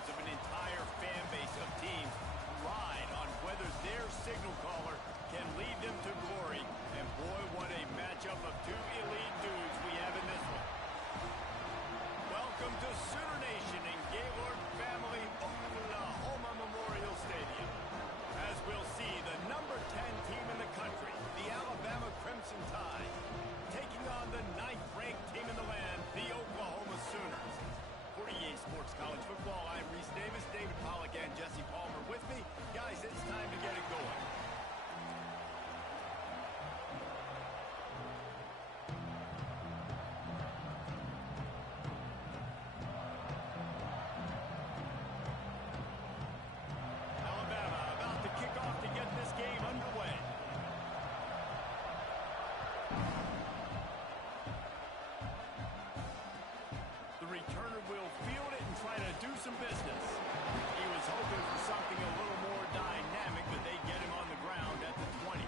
minds of an entire fan base of teams ride on whether their signal caller can lead them to glory. And boy, what a matchup of two elite dudes we have in this one. Welcome to Sooner Nation and Gaylord family, Oklahoma Memorial Stadium. As we'll see, the number 10 team in the country, the Alabama Crimson Tide, taking on the 9th-ranked team in the land, the Oklahoma Sooners. For EA Sports College Football, I'm Reese Davis, David Pollack, and Jesse Palmer with me. Guys, it's time to get it going. Do some business. He was hoping for something a little more dynamic, but they get him on the ground at the 20.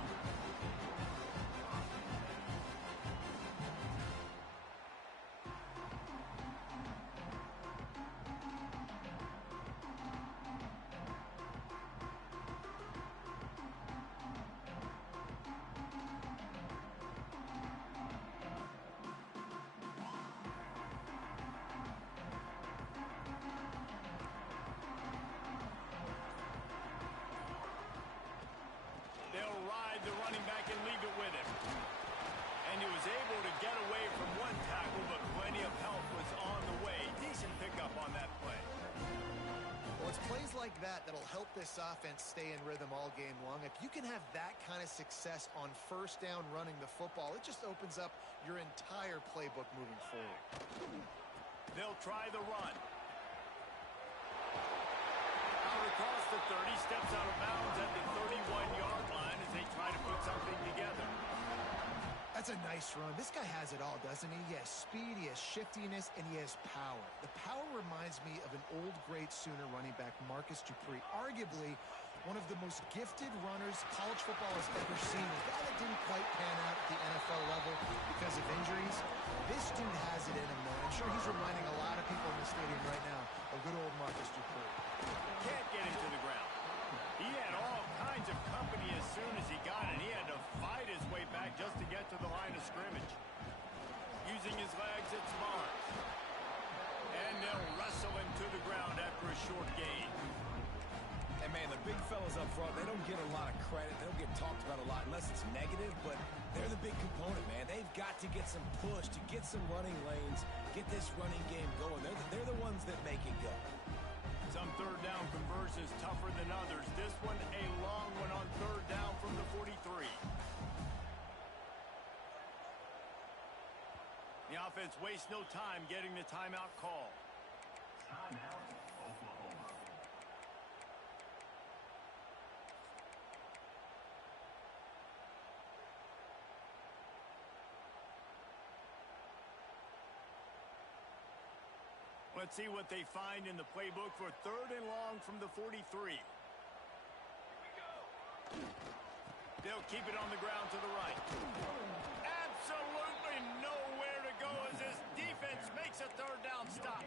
They'll ride the running back and leave it with him. And he was able to get away from one tackle, but plenty of help was on the way. Decent pickup on that play. Well, it's plays like that that'll help this offense stay in rhythm all game long. If you can have that kind of success on first down running the football, it just opens up your entire playbook moving forward. They'll try the run. Across the 30, steps out of bounds at the 31-yard line as they try to put something together. That's a nice run. This guy has it all, doesn't he? He has speed, he has shiftiness, and he has power. The power reminds me of an old, great Sooner running back, Marcus Dupree, arguably one of the most gifted runners college football has ever seen. A guy that didn't quite pan out at the NFL level because of injuries. This dude has it in him, though. I'm sure he's reminding a lot of people in the stadium right now of good old Marcus Dupree. Can't get him to the ground. He had all kinds of company as soon as he got it. He had to fight his way back just to get to the line of scrimmage. Using his legs, it's Barnes. And they'll wrestle him to the ground after a short gain. And, man, the big fellas up front, they don't get a lot of credit. They don't get talked about a lot unless it's negative, but they're the big component, man. They've got to get some push, to get some running lanes, get this running game going. They're the ones that make it go. Some third down conversions tougher than others. This one, a long one on third down from the 43. The offense wastes no time getting the timeout call. Timeout, Oklahoma. Let's see what they find in the playbook for third and long from the 43. They'll keep it on the ground to the right. Absolutely nowhere to go as this defense makes a third down stop.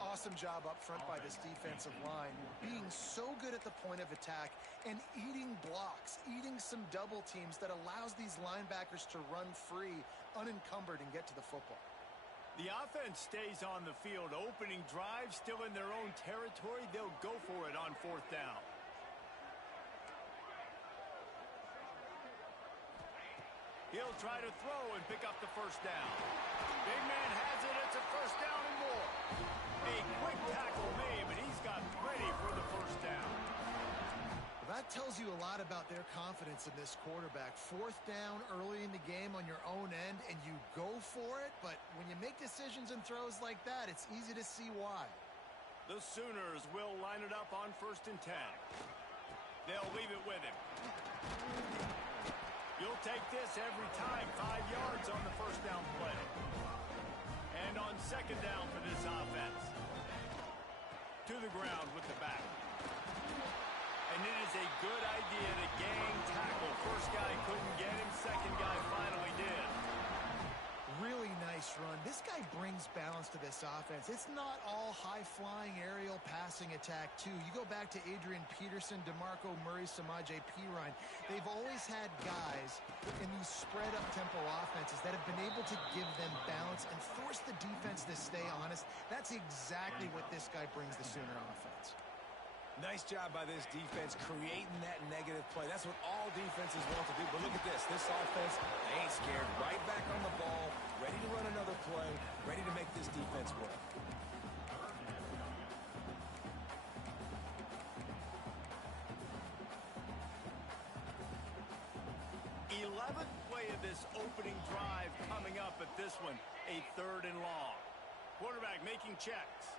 Awesome job up front by this defensive line, being so good at the point of attack and eating blocks, eating some double teams that allows these linebackers to run free, unencumbered, and get to the football. The offense stays on the field. Opening drive, still in their own territory. They'll go for it on fourth down. He'll try to throw and pick up the first down. Big man has it. It's a first down and more. A quick tackle made, but he's got plenty for the first down. Well, that tells you a lot about their confidence in this quarterback. Fourth down early in the game on your own end, and you go for it. But when you make decisions and throws like that, it's easy to see why. The Sooners will line it up on 1st and 10. They'll leave it with him. You'll take this every time. 5 yards on the first down play. And on second down for this offense. To the ground with the back. And it is a good idea to gang tackle. First guy couldn't get him. Second guy finally did. Really nice run. This guy brings balance to this offense. It's not all high-flying aerial passing attack, too. You go back to Adrian Peterson, DeMarco Murray, Samaje Perine. They've always had guys in these spread-up tempo offenses that have been able to give them balance and force the defense to stay honest. That's exactly what this guy brings the Sooner offense. Nice job by this defense creating that negative play. That's what all defenses want to do. But look at this. This offense, they ain't scared. Right back on the ball, ready to run another play, ready to make this defense work. 11th play of this opening drive coming up at this one, a 3rd and long. Quarterback making checks.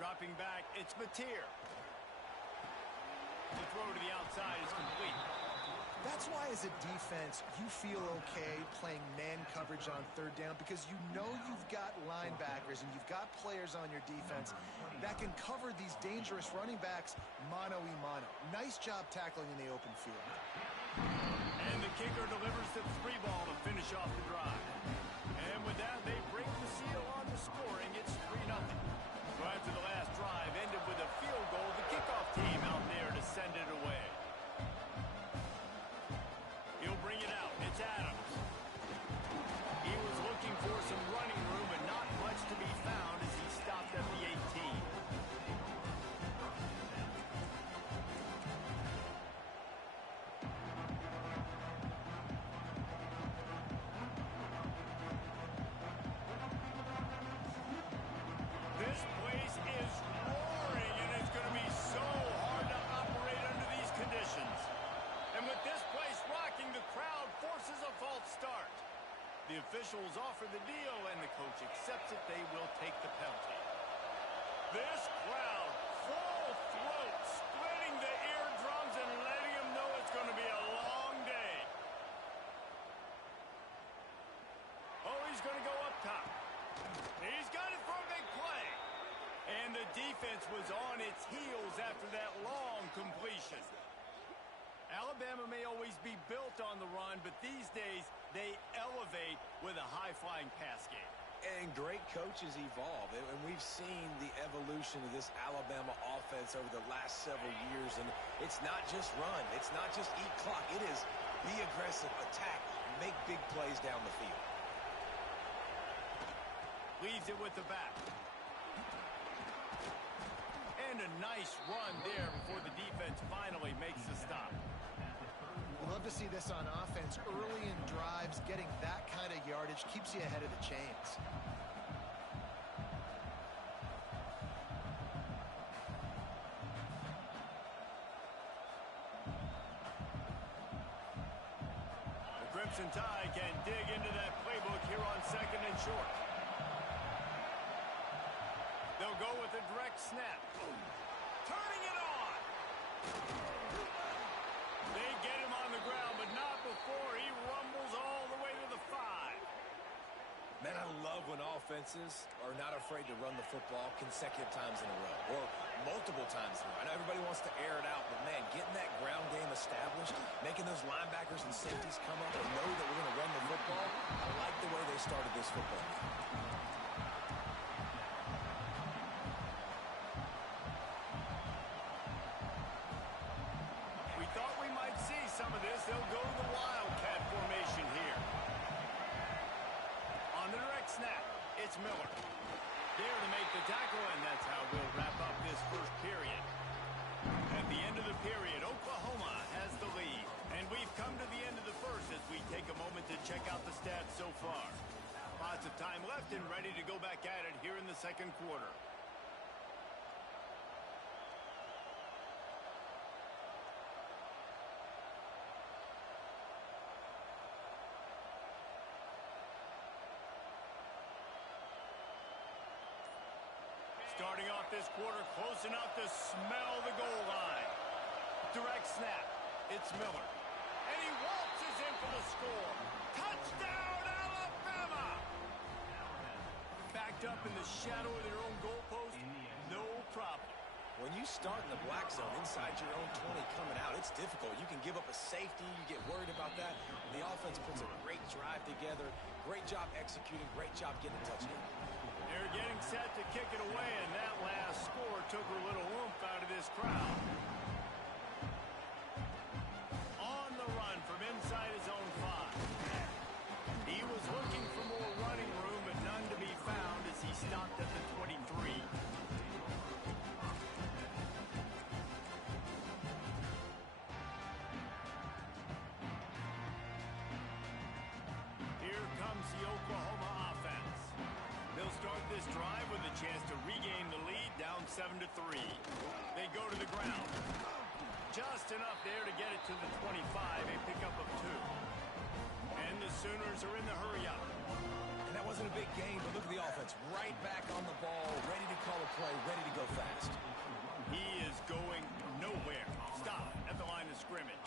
Dropping back, it's Mateer. The throw to the outside is complete. That's why as a defense, you feel okay playing man coverage on 3rd down because you know you've got linebackers and you've got players on your defense that can cover these dangerous running backs mano-a-mano. Nice job tackling in the open field. And the kicker delivers the 3 ball to finish off the drive. And with that, they break the seal on the scoring. It's 3-0. So after the last drive ended with a field goal, the kickoff team out there to send it away. He'll bring it out. It's Adams. He was looking for some running room, but not much to be found as he stopped at the 18. This place is roaring, and it's going to be so hard to operate under these conditions. And with this place rocking, the crowd forces a false start. The officials offer the deal, and the coach accepts it. They will take the penalty. This crowd, full throat, splitting the eardrums and letting them know it's going to be a long day. Oh, he's going to go up top. He's got it for a big play. And the defense was on its heels after that long completion. Alabama may always be built on the run, but these days they elevate with a high-flying pass game. And great coaches evolve, and we've seen the evolution of this Alabama offense over the last several years, and it's not just run. It's not just eat clock. It is be aggressive, attack, make big plays down the field. Leaves it with the back. And a nice run there before the defense finally makes the stop. We love to see this on offense. Early in drives, getting that kind of yardage keeps you ahead of the chains. The Crimson Tide can dig into that playbook here on 2nd and short. They'll go with a direct snap. Turning it on. They get him on the ground, but not before he rumbles all the way to the 5. Man, I love when offenses are not afraid to run the football consecutive times in a row or multiple times in a row. I know everybody wants to air it out, but, man, getting that ground game established, making those linebackers and safeties come up and know that we're going to run the football, I like the way they started this football game. Some of this, they'll go to the Wildcat formation here. On the direct snap, it's Miller. There to make the tackle, and that's how we'll wrap up this first period. At the end of the period, Oklahoma has the lead. And we've come to the end of the first as we take a moment to check out the stats so far. Lots of time left and ready to go back at it here in the 2nd quarter. Starting off this quarter, close enough to smell the goal line. Direct snap. It's Miller. And he waltzes in for the score. Touchdown, Alabama! Backed up in the shadow of their own goalpost, no problem. When you start in the black zone inside your own 20 coming out, it's difficult. You can give up a safety. You get worried about that. The offense puts a great drive together. Great job executing. Great job getting a touchdown. They're getting set to kick it away, and that last score took a little oomph out of this crowd. On the run from inside his own 5. He was looking for more running room, but none to be found as he stopped at the 23. Here comes the Oklahoma offense. They'll start this drive with a chance to regain the lead, down 7-3. They go to the ground. Just enough there to get it to the 25, a pickup of 2. And the Sooners are in the hurry-up. And that wasn't a big gain, but look at the offense. Right back on the ball, ready to call a play, ready to go fast. He is going nowhere. Stop at the line of scrimmage.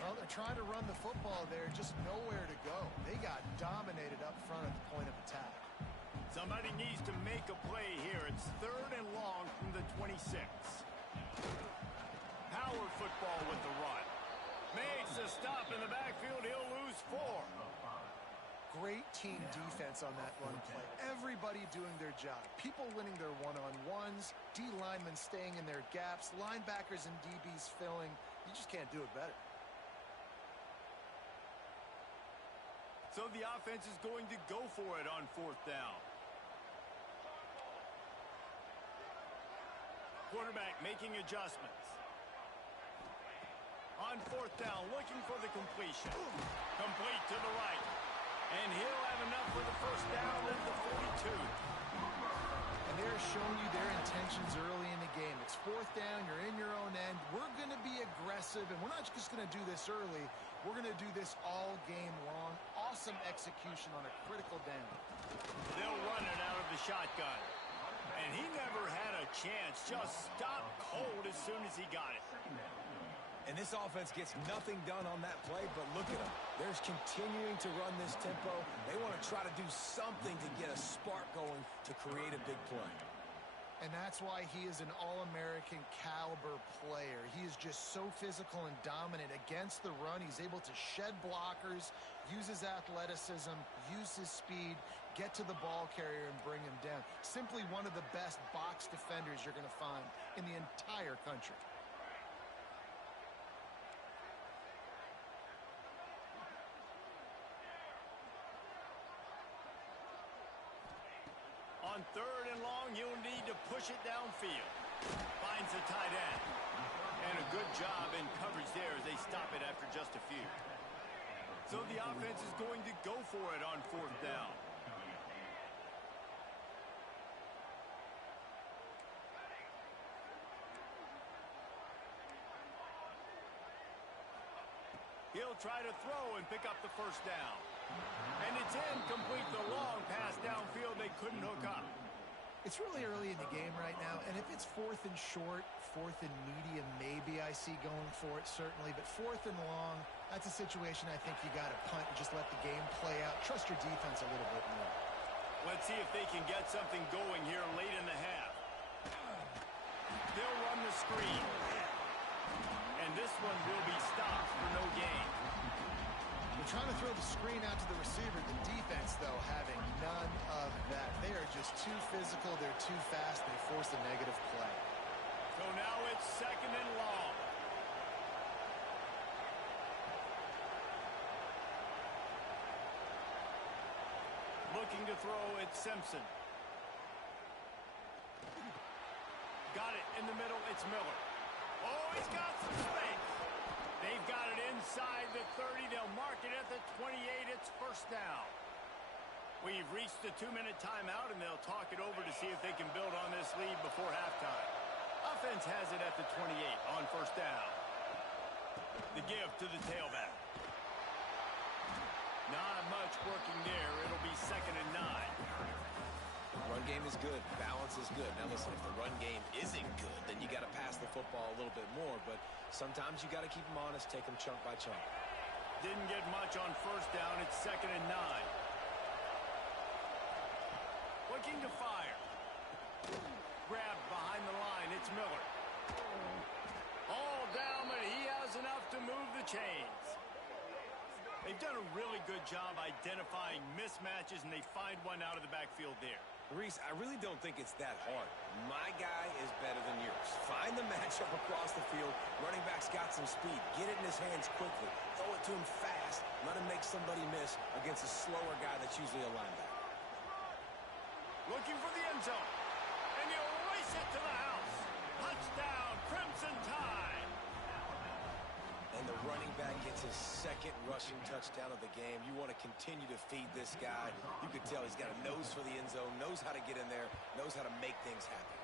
Well, they're trying to run the football there, just nowhere to go. They got dominated up front at the point of attack. Somebody needs to make a play here. It's 3rd and long from the 26. Power football with the run. Makes a stop in the backfield. He'll lose 4. Great team defense on that run play. Everybody doing their job. People winning their one-on-ones, D linemen staying in their gaps, linebackers and DBs filling. You just can't do it better. So the offense is going to go for it on 4th down. Quarterback making adjustments. On 4th down, looking for the completion. Complete to the right. And he'll have enough for the 1st down at the 42. And they're showing you their intentions early in the game. It's 4th down, you're in your own end. We're going to be aggressive, and we're not just going to do this early. We're going to do this all game long. Awesome execution on a critical down. They'll run it out of the shotgun. And he never had a chance. Just stopped cold as soon as he got it. And this offense gets nothing done on that play, but look at them. They're continuing to run this tempo. They want to try to do something to get a spark going to create a big play. And that's why he is an All-American caliber player. He is just so physical and dominant against the run. He's able to shed blockers, use his athleticism, use his speed, get to the ball carrier and bring him down. Simply one of the best box defenders you're going to find in the entire country. On 3rd and long, you'll need to push it downfield. Finds the tight end. And a good job in coverage there as they stop it after just a few. So the offense is going to go for it on 4th down. He'll try to throw and pick up the 1st down. And it's incomplete. The long pass downfield, they couldn't hook up. It's really early in the game right now, and if it's 4th and short, 4th and medium, maybe I see going for it, certainly. But 4th and long, that's a situation I think you got to punt and just let the game play out. Trust your defense a little bit more. Let's see if they can get something going here late in the half. They'll run the screen. And this one will be stopped for no gain. They're trying to throw the screen out to the receiver. The defense, though, having none of that. They are just too physical. They're too fast. They force a negative play. So now it's 2nd and long. Looking to throw, it's Simpson. Got it in the middle, it's Miller. Oh, he's got some space. They've got it inside the 30. They'll mark it at the 28. It's 1st down. We've reached the 2-minute timeout, and they'll talk it over to see if they can build on this lead before halftime. Offense has it at the 28 on 1st down. The give to the tailback. Not much working there. It'll be 2nd and 9. Run game is good. Balance is good. Now listen, if the run game isn't good, then you got to pass the football a little bit more. But sometimes you got to keep them honest, take them chunk by chunk. Didn't get much on 1st down. It's 2nd and 9. Looking to fire. Grabbed behind the line. It's Miller. All down, but he has enough to move the chains. They've done a really good job identifying mismatches, and they find one out of the backfield there. Reese, I really don't think it's that hard. My guy is better than yours. Find the matchup across the field. Running back's got some speed. Get it in his hands quickly. Throw it to him fast. Let him make somebody miss against a slower guy that's usually a linebacker. Looking for the end zone. And he'll race it to the house. Touchdown, Crimson Tide. And the running back gets his second rushing touchdown of the game. You want to continue to feed this guy. You can tell he's got a nose for the end zone, knows how to get in there, knows how to make things happen.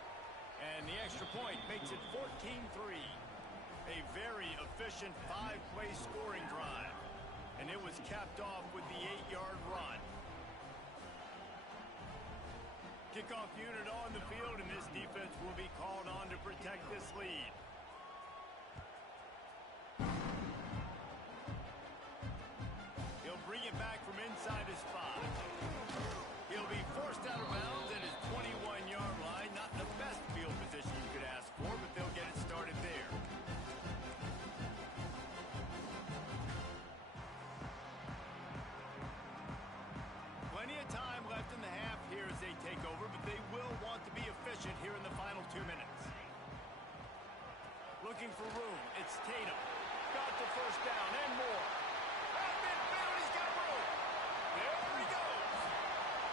And the extra point makes it 14-3. A very efficient 5-play scoring drive. And it was capped off with the 8-yard run. Kickoff unit on the field, and this defense will be called on to protect this lead. He'll bring it back from inside his 5. He'll be forced out of bounds at his 21-yard line. Not the best field position you could ask for, but they'll get it started there. Plenty of time left in the half here as they take over, but they will want to be efficient here in the final 2 minutes. Looking for room. It's Tatum. Got the first down and more. At midfield, he's got room. There he goes.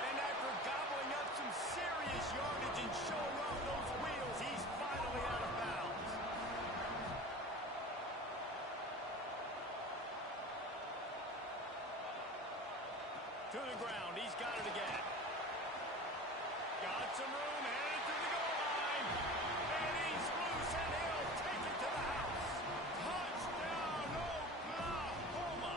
And after gobbling up some serious yardage and showing off those wheels, he's finally out of bounds. To the ground. He's got it again. Got some room, headed to the goal line. And he's loose, and he'll take it to the house. Touchdown, Oklahoma.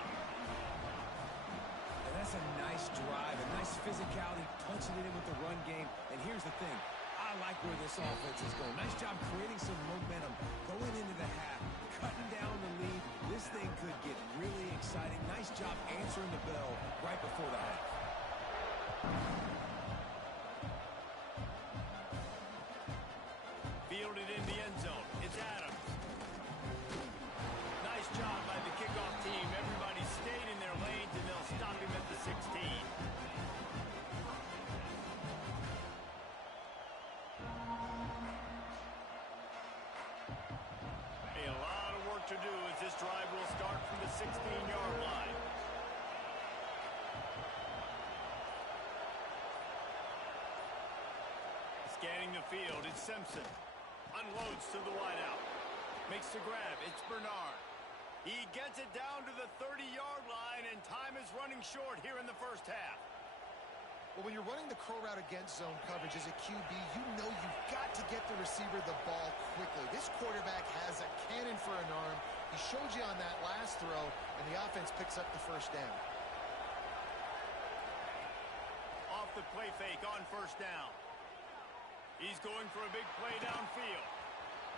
And that's a nice drive, a nice physicality, punching it in with the run game. And here's the thing. I like where this offense is going. Nice job creating some momentum, going into the half, cutting down the lead. This thing could get really exciting. Nice job answering the bell right before the half. Fielded in the end zone. It's Adams. Nice job by the kickoff team. Everybody stayed in their lanes, and they'll stop him at the 16. A lot of work to do as this drive will start from the 16-yard line. Scanning the field, it's Simpson. Unloads to the wideout. Makes the grab, it's Bernard. He gets it down to the 30-yard line, and time is running short here in the first half. Well, when you're running the curl route against zone coverage as a QB, you know you've got to get the receiver the ball quickly. This quarterback has a cannon for an arm. He showed you on that last throw, and the offense picks up the first down. Off the play fake on first down. He's going for a big play downfield.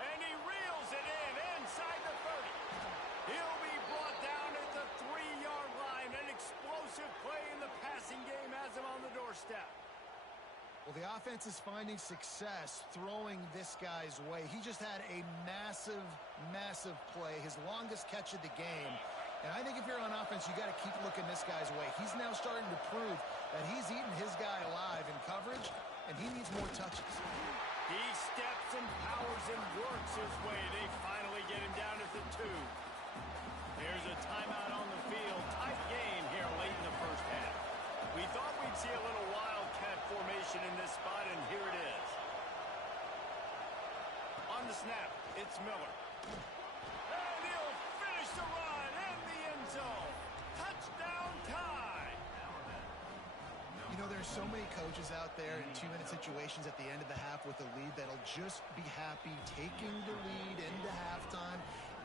And he reels it in inside the 30. He'll be brought down at the 3-yard line. An explosive play in the passing game has him on the doorstep. Well, the offense is finding success throwing this guy's way. He just had a massive, massive play, his longest catch of the game. And I think if you're on offense, you got to keep looking this guy's way. He's now starting to prove that he's eating his guy alive in coverage, and he needs more touches. He steps and powers and works his way. They finally get him down at the 2. There's a timeout on the field. Tight game here late in the first half. We thought we'd see a little wildcat formation in this spot, and here it is. On the snap, it's Miller. And he'll finish the run in the end zone. Touchdown Tide. You know, there's so many coaches out there in 2-minute situations at the end of the half with a lead that'll just be happy taking the lead into halftime.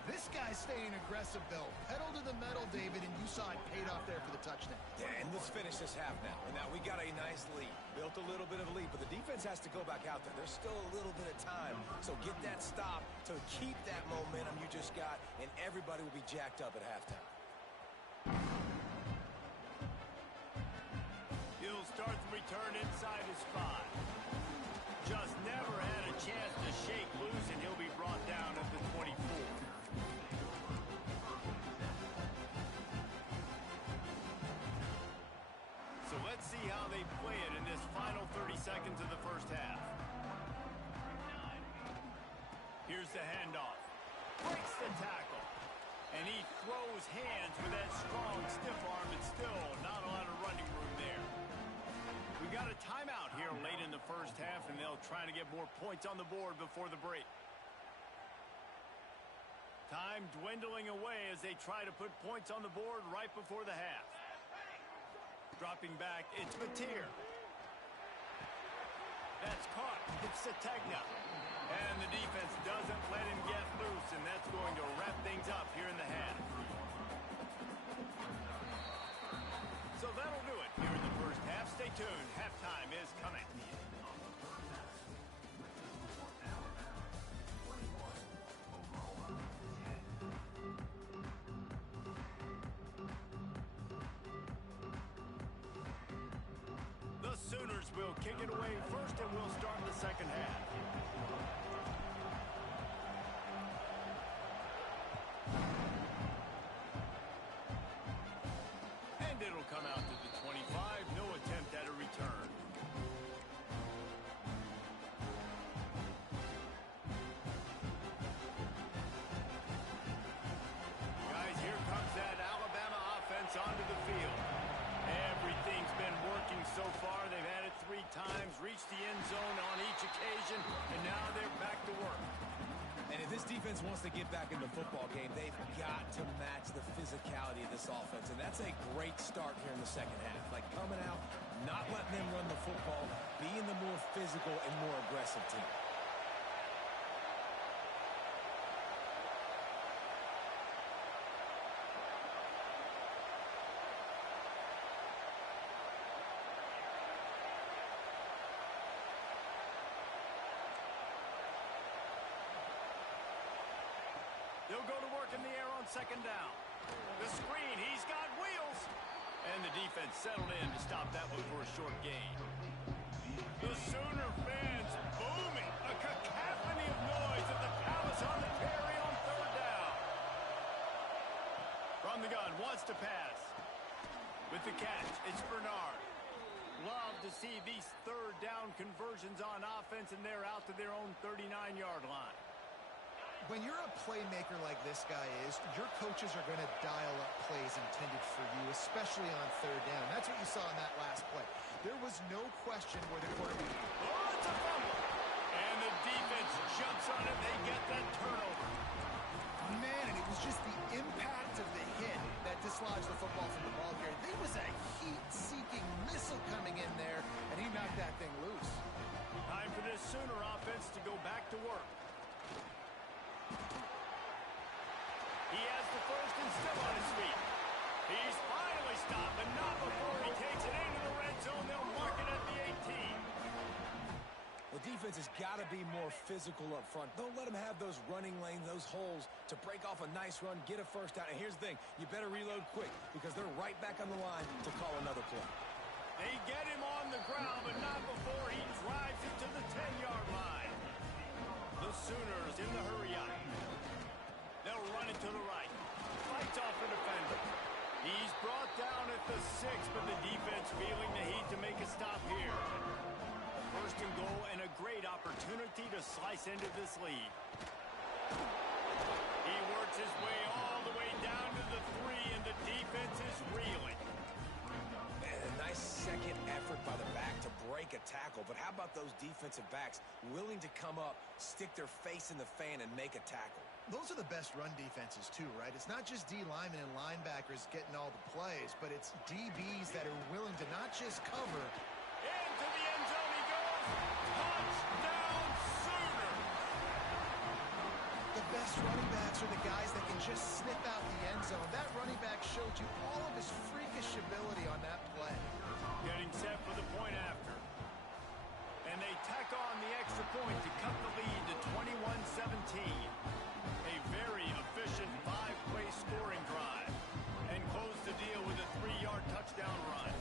This guy's staying aggressive, though. Pedal to the metal, David, and you saw it paid off there for the touchdown. Yeah, and let's finish this half now. And now we got a nice lead. Built a little bit of a lead, but the defense has to go back out there. There's still a little bit of time. So get that stop to keep that momentum you just got, and everybody will be jacked up at halftime. He'll start the return inside his 5. Just never had a chance to shake loose Here's the handoff. Breaks the tackle. And he throws hands with that strong, stiff arm, and still not a lot of running room there. We got a timeout here late in the first half, and they'll try to get more points on the board before the break. Time dwindling away as they try to put points on the board right before the half. Dropping back, it's Mateer. That's caught. It's Sategna. And the defense doesn't let him get loose, and that's going to wrap things up here in the half. So that'll do it here in the first half. Stay tuned. Halftime is coming. The Sooners will kick it away first, and we'll start the second half. And it'll come out to the 25. No attempt at a return. Guys, here comes that Alabama offense onto the field. Everything's been working so far. They've had it 3 times, reached the end zone on each occasion, and now they're back to work. And if this defense wants to get back in the football game, they've got to match the physicality of this offense. And that's a great start here in the second half. Like coming out, not letting them run the football, being the more physical and more aggressive team. They'll go to work in the air on second down. The screen, he's got wheels. And the defense settled in to stop that one for a short gain. The Sooner fans booming. A cacophony of noise at the Palace on the Prairie on third down. From the gun, wants to pass. With the catch, it's Bernard. Love to see these third down conversions on offense, and they're out to their own 39-yard line. When you're a playmaker like this guy is, your coaches are going to dial up plays intended for you, especially on third down. That's what you saw in that last play. There was no question where the quarterback... Oh, it's a fumble. And the defense jumps on it. They get that turnover. Man, and it was just the impact of the hit that dislodged the football from the ball carrier. There was a heat-seeking missile coming in there, and he knocked that thing loose. Time for this Sooner offense to go back to work. He has the first and still on his feet. He's finally stopped, but not before he takes it into the red zone. They'll mark it at the 18. The defense has got to be more physical up front. Don't let them have those running lanes, those holes to break off a nice run, get a first down. And here's the thing, you better reload quick because they're right back on the line to call another play. They get him on the ground, but not before he drives it to the 10-yard line. The Sooners in the hurry up. They'll run it to the right. Fights off the defender. He's brought down at the 6, but the defense feeling the heat to make a stop here. First and goal, and a great opportunity to slice into this lead. He works his way all the way down to the 3, and the defense is reeling. Man, a nice second effort by the back to break a tackle. But how about those defensive backs willing to come up, stick their face in the fan, and make a tackle? Those are the best run defenses, too, right? It's not just D linemen and linebackers getting all the plays, but it's DBs that are willing to not just cover. Into the end zone he goes. Touchdown, Sooners! The best running backs are the guys that can just snip out the end zone. That running back showed you all of his freakish ability on that play. Getting set for the point after. And they tack on the extra point to cut the lead to 21-17. A very efficient 5-play scoring drive. And close the deal with a 3-yard touchdown run.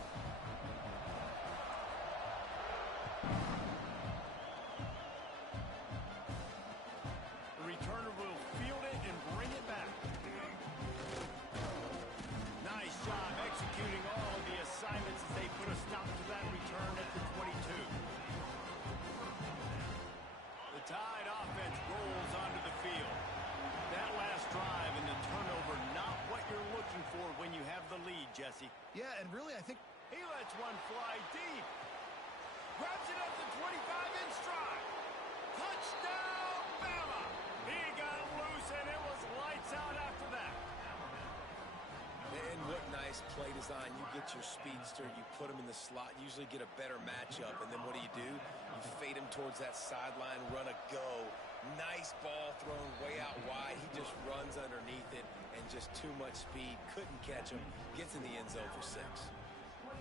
The returner will field it and bring it back. Nice job executing all of the assignments as they put a stop to that return Jesse. Yeah, and really, I think He lets one fly deep. Grabs it up to 25 in stride. Touchdown, Bama! He got loose, and it was lights out after that. And what nice play design. You get your speedster, you put him in the slot, usually get a better matchup, and then what do? You fade him towards that sideline, run a go. Nice ball thrown way out wide. He just runs underneath it, and just too much speed. Couldn't catch him. Gets in the end zone for 6. 28,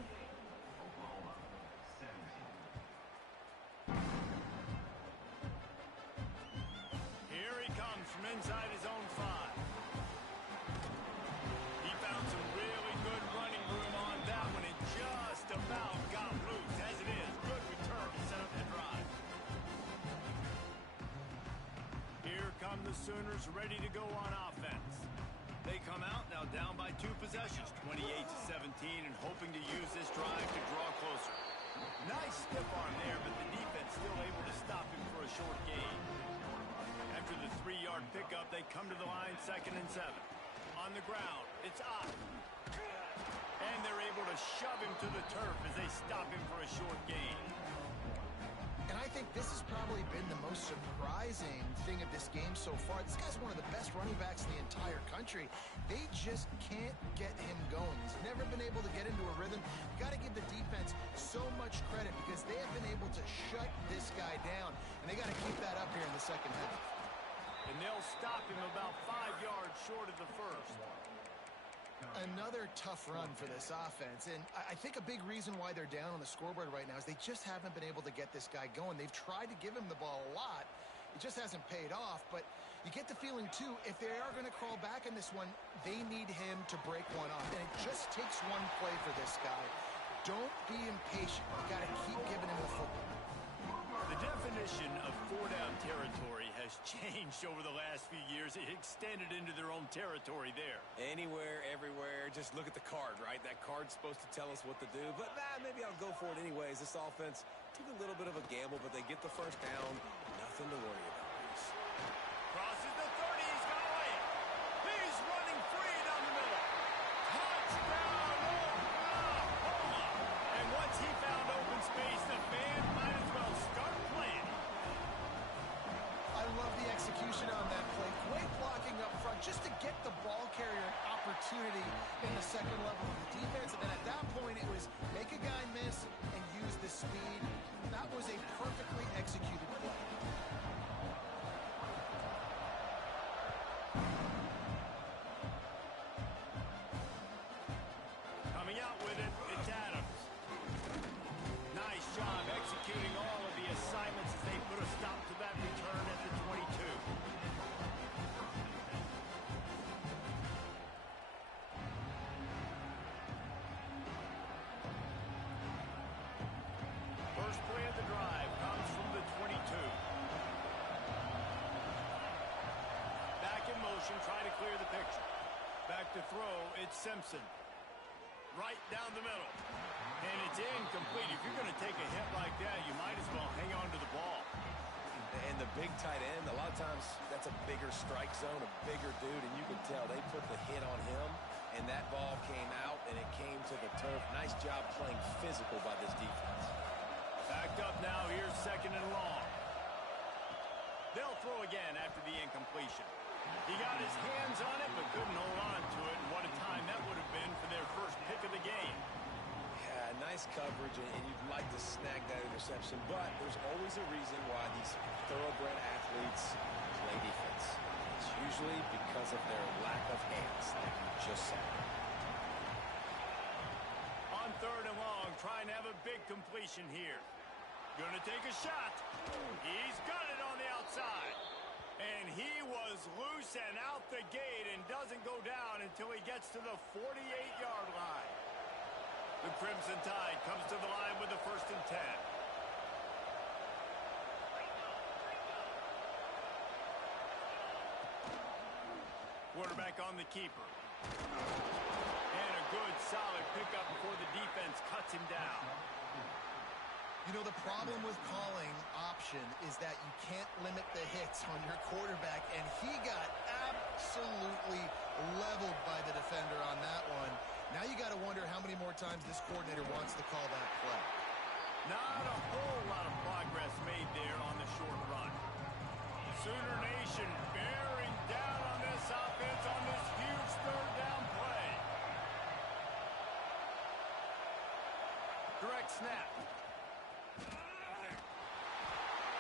Oklahoma, 17. Here he comes from inside his own 5. He found some really good running room on that one and just about got loose. As it is, good return to set up the drive. Here come the Sooners ready to go on offense. They come out now down by 2 possessions, 28-17, and hoping to use this drive to draw closer. Nice stiff arm there, but the defense still able to stop him for a short gain. After the 3-yard pickup, they come to the line 2nd and 7. On the ground, it's Ott. And they're able to shove him to the turf as they stop him for a short gain. And I think this has probably been the most surprising thing of this game so far. This guy's one of the best running backs in the entire country. They just can't get him going. He's never been able to get into a rhythm. You got to give the defense so much credit because they have been able to shut this guy down. And they got to keep that up here in the second half. And they'll stop him about 5 yards short of the first. Another tough run for this offense, and I think a big reason why they're down on the scoreboard right now is they just haven't been able to get this guy going. They've tried to give him the ball a lot. It just hasn't paid off, but you get the feeling, too, if they are going to crawl back in this one, they need him to break one off, and it just takes one play for this guy. Don't be impatient. You got to keep giving him the football. The definition of 4-down territory has changed over the last few years. It extended into their own territory there. Anywhere, everywhere, just look at the card, right? That card's supposed to tell us what to do, but maybe I'll go for it anyways. This offense took a little bit of a gamble, but they get the first down. Nothing to worry about, Reese. Crosses the 30. He's got away. He's running free down the middle. Touchdown, Oklahoma. And once he found open space, the fan might as well start playing. I love the execution on that play. Great blocking up front just to get the ball carrier an opportunity in the second level of the defense. And then at that point, it was make a guy miss and use the speed. That was a perfectly executed play. Coming out with it, it's Adams. Nice job executing all of the assignments as they put a stop to that return at the 22. First play of the drive comes from the 22. Back in motion, trying to clear the picture. Back to throw, it's Simpson. Right down the middle. And it's incomplete. If you're going to take a hit like that, you might as well hang on to the ball. And the big tight end, a lot of times that's a bigger strike zone, a bigger dude, and you can tell they put the hit on him, and that ball came out, and it came to the turf. Nice job playing physical by this defense. Backed up now, here's 2nd and long. They'll throw again after the incompletion. He got his hands on it, but couldn't hold on to it, and what a time that would have been for their first pick of the game. Yeah, nice coverage, and you'd like to snag that interception, but there's always a reason why these thoroughbred athletes play defense. It's usually because of their lack of hands, like you just said. On 3rd and long, trying to have a big completion here. Gonna take a shot. He's got it on the outside. And he was loose and out the gate and doesn't go down until he gets to the 48-yard line. The Crimson Tide comes to the line with the 1st and 10. Quarterback on the keeper. And a good, solid pickup before the defense cuts him down. You know, the problem with calling option is that you can't limit the hits on your quarterback, and he got absolutely leveled by the defender on that one. Now you got to wonder how many more times this coordinator wants to call that play. Not a whole lot of progress made there on the short run. Sooner Nation bearing down on this offense on this huge third down play. Direct snap.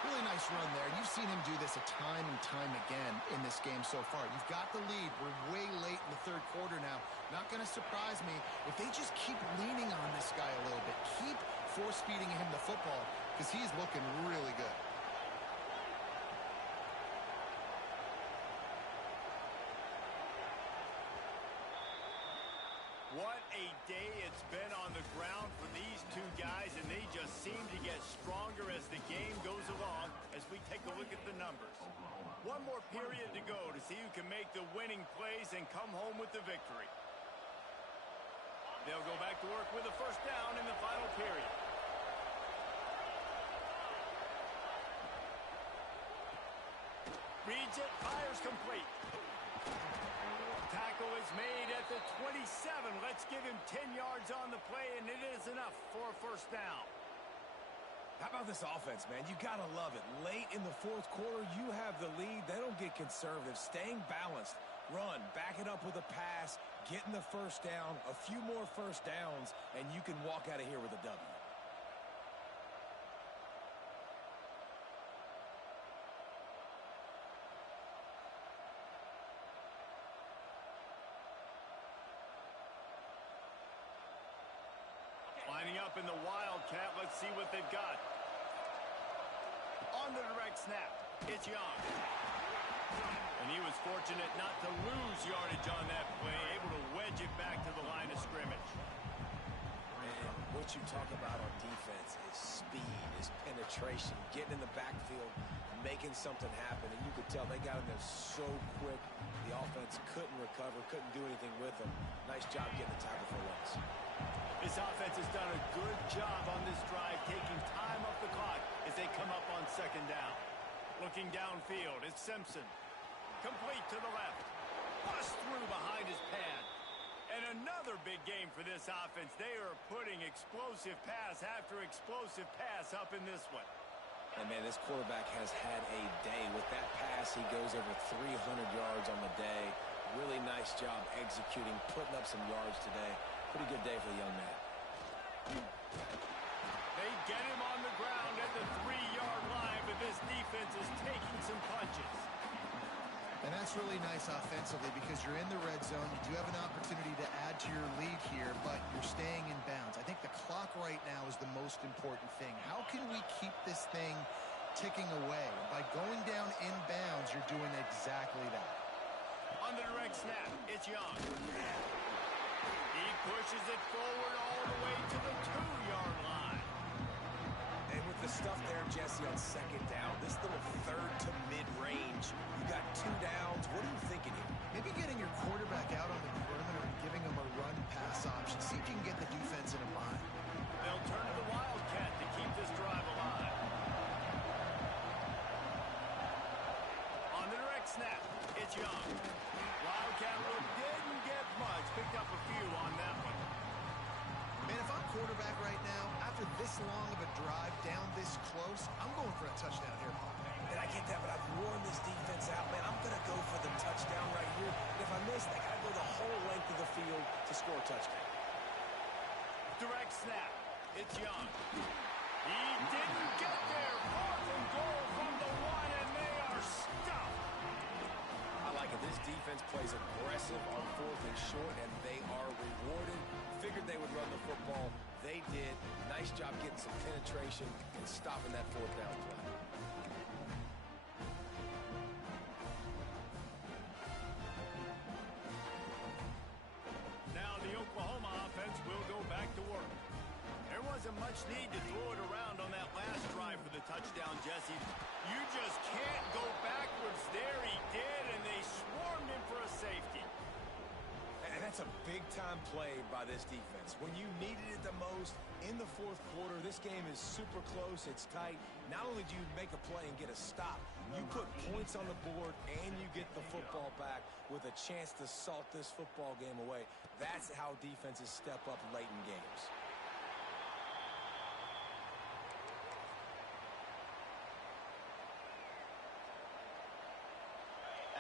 Really nice run there. You've seen him do this a time and time again in this game so far. You've got the lead. We're way late in the third quarter now. Not going to surprise me if they just keep leaning on this guy a little bit. Keep force-feeding him the football because he's looking really good. What a day it's been on the ground for these two guys, and they just seem to get stronger as the game goes along as we take a look at the numbers. One more period to go to see who can make the winning plays and come home with the victory. They'll go back to work with a first down in the final period. Reads it, fires complete. Tackle is made at the 27. Let's give him 10 yards on the play, and it is enough for a first down. How about this offense, man? You got to love it. Late in the fourth quarter, you have the lead. They don't get conservative. Staying balanced. Run, back it up with a pass, getting the first down, a few more first downs, and you can walk out of here with a W. Lining up in the Wildcat. Let's see what they've got. On the direct snap. It's Young. And he was fortunate not to lose yardage on that play, able to wedge it back to the line of scrimmage. Man, what you talk about on defense is speed, is penetration, getting in the backfield, making something happen. And you could tell they got in there so quick. The offense couldn't recover, couldn't do anything with them. Nice job getting the tackle for once. This offense has done a good job on this drive, taking time off the clock as they come up on second down. Looking downfield, it's Simpson. Complete to the left. Bust through behind his pad. And another big game for this offense. They are putting explosive pass after explosive pass up in this one. And, man, this quarterback has had a day. With that pass, he goes over 300 yards on the day. Really nice job executing, putting up some yards today. Pretty good day for the young man. They get him on the ground at the 3-yard line, but this defense is taking some punches. And that's really nice offensively because you're in the red zone. You do have an opportunity to add to your lead here, but you're staying in bounds. I think the clock right now is the most important thing. How can we keep this thing ticking away? By going down in bounds, you're doing exactly that. On the direct snap, it's Young. He pushes it forward all the way to the 2-yard line. And with the stuff there, Jesse, on second down, this little third to mid-range, you got 2 downs. What are you thinking here? Maybe getting your quarterback out on the perimeter and giving him a run-pass option. See if you can get the defense in a bind. They'll turn to the Wildcat to keep this drive alive. On the direct snap, it's Young. Wildcat look didn't get much. Picked up a few on that one. Man, if I'm quarterback right now, after this long of a drive down this close, I'm going for a touchdown here, Paul. And I get that, but I've worn this defense out, man. I'm going to go for the touchdown right here. And if I miss, they got to go the whole length of the field to score a touchdown. Direct snap. It's Young. He didn't get there. 4th and goal from the 1, and they are stuffed. I like it. This defense plays aggressive on 4th and short, and they are rewarded. Figured they would run the football. They did. Nice job getting some penetration and stopping that 4th down play. Now the Oklahoma offense will go back to work. There wasn't much need to throw it around on that last drive for the touchdown, Jesse. You just can't go backwards there. He did, and they swarmed him for a safety. And That's a big-time play by this defense. When you needed it the most in the fourth quarter, this game is super close. It's tight. Not only do you make a play and get a stop, you put points on the board and you get the football back with a chance to salt this football game away. That's how defenses step up late in games.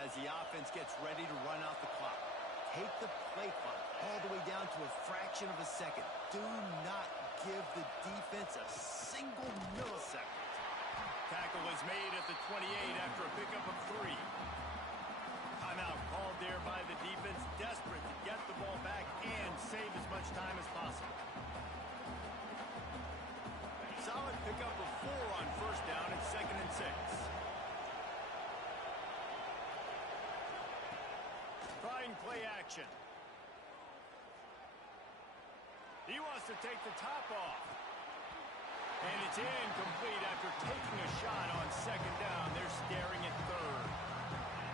As the offense gets ready to run out the clock, take the play clock all the way down to a fraction of a second. Do not give the defense a single millisecond. Tackle is made at the 28 after a pickup of 3. Timeout called there by the defense, desperate to get the ball back and save as much time as possible. Solid pickup of 4 on first down and 2nd and 6. Trying play action. He wants to take the top off. And it's incomplete after taking a shot on 2nd down. They're staring at 3rd.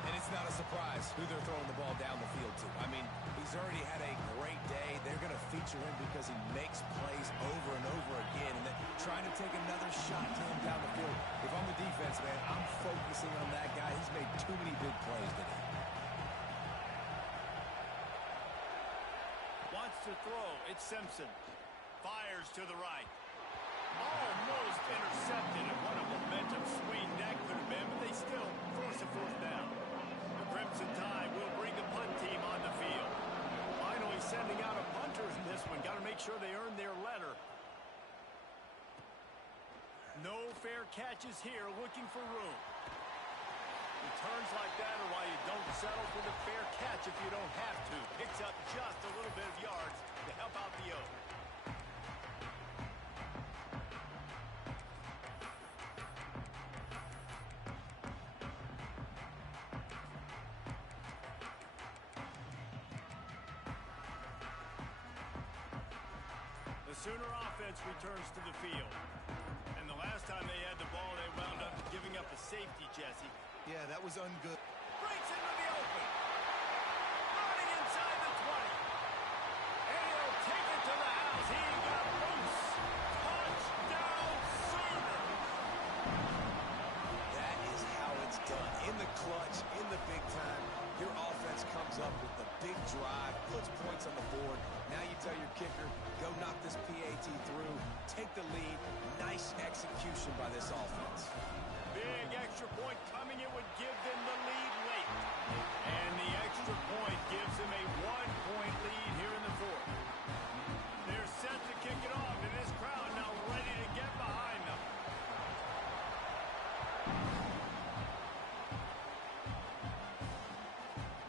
And it's not a surprise who they're throwing the ball down the field to. I mean, he's already had a great day. They're going to feature him because he makes plays over and over again. And then trying to take another shot to him down the field. If I'm the defense, man, I'm focusing on that guy. He's made too many big plays today. To throw, it's Simpson. Fires to the right. Almost intercepted, and what a momentum swing that could have been, but they still force a 4th down. The Crimson Tide will bring the punt team on the field. Finally sending out a punter in this one. Got to make sure they earn their letter. No fair catches here, looking for room. Returns like that are why you don't settle for the fair catch if you don't have to. Picks up just a little bit of yards to help out the O. The Sooner offense returns to the field. And the last time they had the ball, they wound up giving up a safety, Jesse. Yeah, that was ungood. Breaks into the open. Running inside the 20. And he'll take it to the house. He got loose. Touchdown, Sooner. That is how it's done. In the clutch, in the big time, your offense comes up with the big drive, puts points on the board. Now you tell your kicker, go knock this PAT through, take the lead. Nice execution by this offense. Big extra point coming. It would give them the lead late. And the extra point gives them a 1-point lead here in the 4th. They're set to kick it off, and this crowd now ready to get behind them.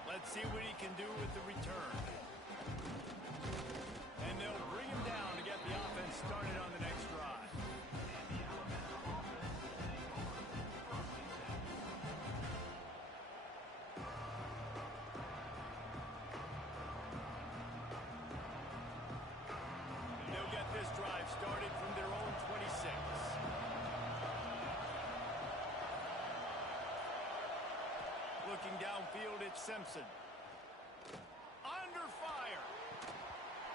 Let's see what he can do with the return. And they'll bring him down to get the offense started on the next drive. They'll get this drive started from their own 26. Looking downfield, it's Simpson. Under fire.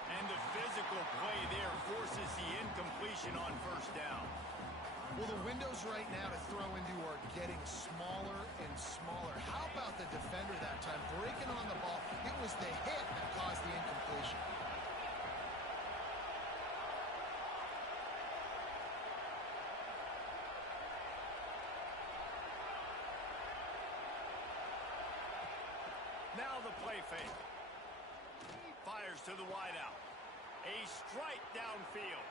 And the physical play there forces the incompletion on first down. Well, the windows right now to throw into are getting smaller and smaller. How about the defender that time breaking on the ball? It was the hit that caused the incompletion. Now the play fake. Fires to the wideout. A strike downfield.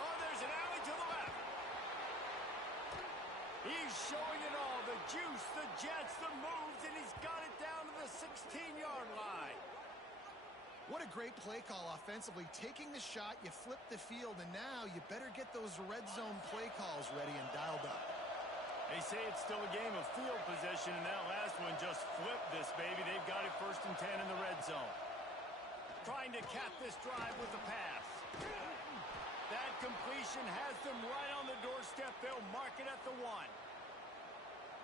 Oh, there's an alley to the left. He's showing it all. The juice, the jets, the moves, and he's got it down to the 16-yard line. What a great play call offensively. Taking the shot, you flip the field, and now you better get those red zone play calls ready and dialed up. They say it's still a game of field position, and that last one just flipped this baby. They've got it 1st and 10 in the red zone. Trying to cap this drive with the pass. That completion has them right on the doorstep. They'll mark it at the 1.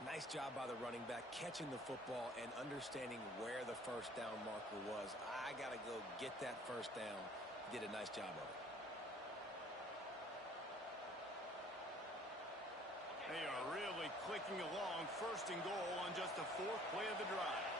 Nice job by the running back, catching the football and understanding where the first down marker was. I got to go get that first down. He did a nice job of it. They are really clicking along, first and goal on just the fourth play of the drive.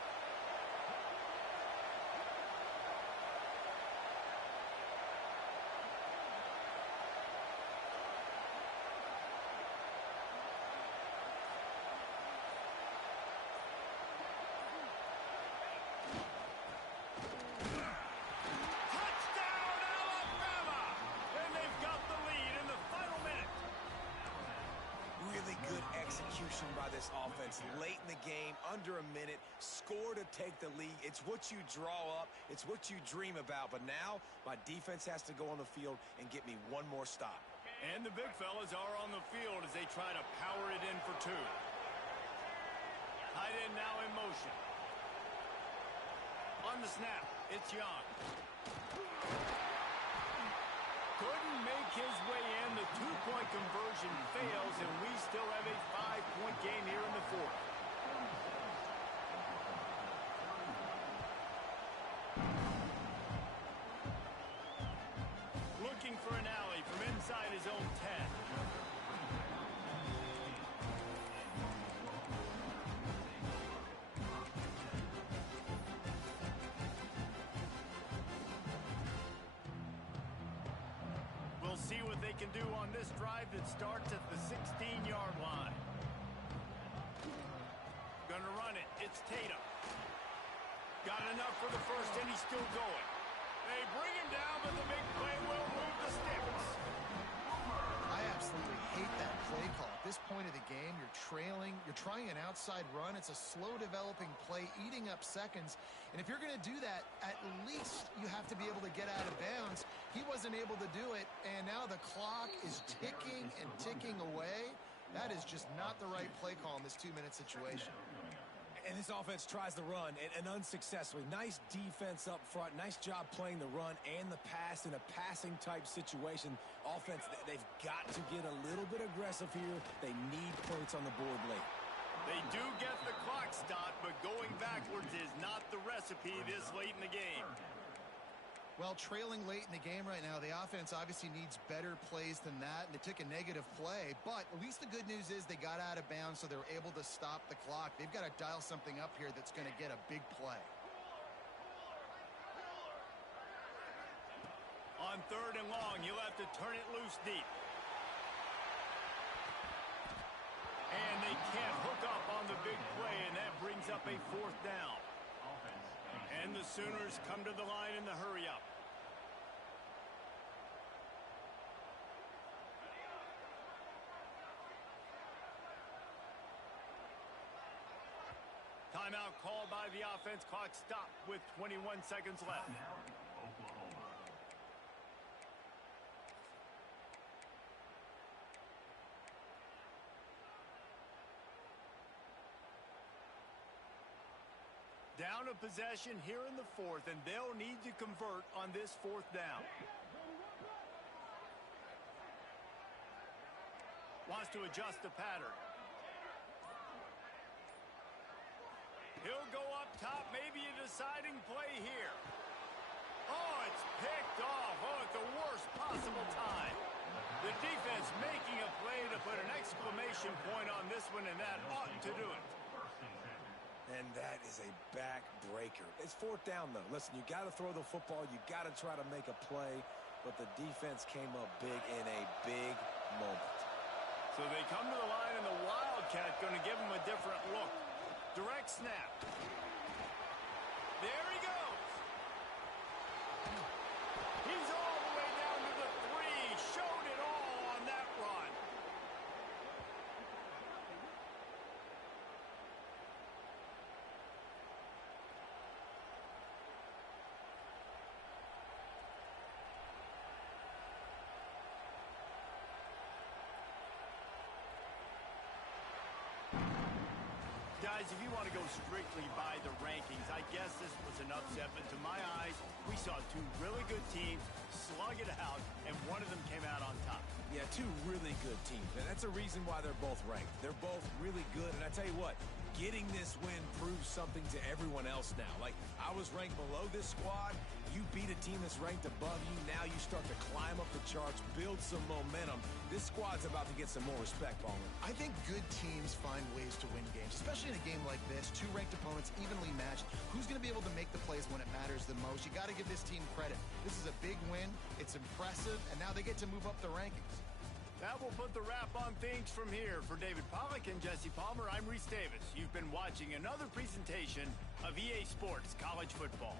By this offense late in the game, under a minute, score to take the lead. It's what you draw up. It's what you dream about. But now my defense has to go on the field and get me one more stop. And the big fellas are on the field as they try to power it in for two. Tight end now in motion. On the snap, it's Young. Couldn't make his way in. The two-point conversion fails, and we still have a 5-point game here in the fourth. Looking for an alley from inside his own 10. We'll see what they can do on this drive that starts at the 16-yard line. Gonna run it. It's Tatum. Got enough for the first, and he's still going. They bring him down, but the big play will move the sticks. I absolutely hate that play call. At this point of the game, you're trailing. You're trying an outside run. It's a slow-developing play, eating up seconds. And if you're going to do that, at least you have to be able to get out of bounds. He wasn't able to do it, and now the clock is ticking and ticking away. That is just not the right play call in this 2-minute situation. And this offense tries to run and unsuccessfully. Nice defense up front. Nice job playing the run and the pass in a passing-type situation. Offense, they've got to get a little bit aggressive here. They need points on the board late. They do get the clock stopped, but going backwards is not the recipe this late in the game. Well, trailing late in the game right now, the offense obviously needs better plays than that, and they took a negative play. But at least the good news is they got out of bounds, so they were able to stop the clock. They've got to dial something up here that's going to get a big play. On third and long, you'll have to turn it loose deep. And they can't hook up on the big play, and that brings up a fourth down. And the Sooners come to the line in the hurry-up. Timeout called by the offense. Clock stopped with 21 seconds left. Oklahoma. Down a possession here in the fourth, and they'll need to convert on this fourth down. Wants to adjust the pattern. He'll go up top, maybe a deciding play here. Oh, it's picked off. Oh, at the worst possible time. The defense making a play to put an exclamation point on this one, and that ought to do it. And that is a backbreaker. It's fourth down, though. Listen, you got to throw the football. You got to try to make a play. But the defense came up big in a big moment. So they come to the line, and the Wildcat going to give them a different look. Direct snap. There he goes. He's all the way down to the 3. Showed it all on that run. Guys, if you want to go strictly by the rankings, I guess this was an upset, but to my eyes, we saw two really good teams slug it out, and one of them came out on top. Yeah, two really good teams, and that's a reason why they're both ranked. They're both really good, and I tell you what, getting this win proves something to everyone else now. Like, I was ranked below this squad. You beat a team that's ranked above you. Now you start to climb up the charts, build some momentum. This squad's about to get some more respect, Ballman. I think good teams find ways to win games, especially in a game like this. Two ranked opponents evenly matched. Who's going to be able to make the plays when it matters the most? You got to give this team credit. This is a big win. It's impressive, and now they get to move up the rankings. That will put the wrap on things from here. For David Pollack and Jesse Palmer, I'm Reese Davis. You've been watching another presentation of EA Sports College Football.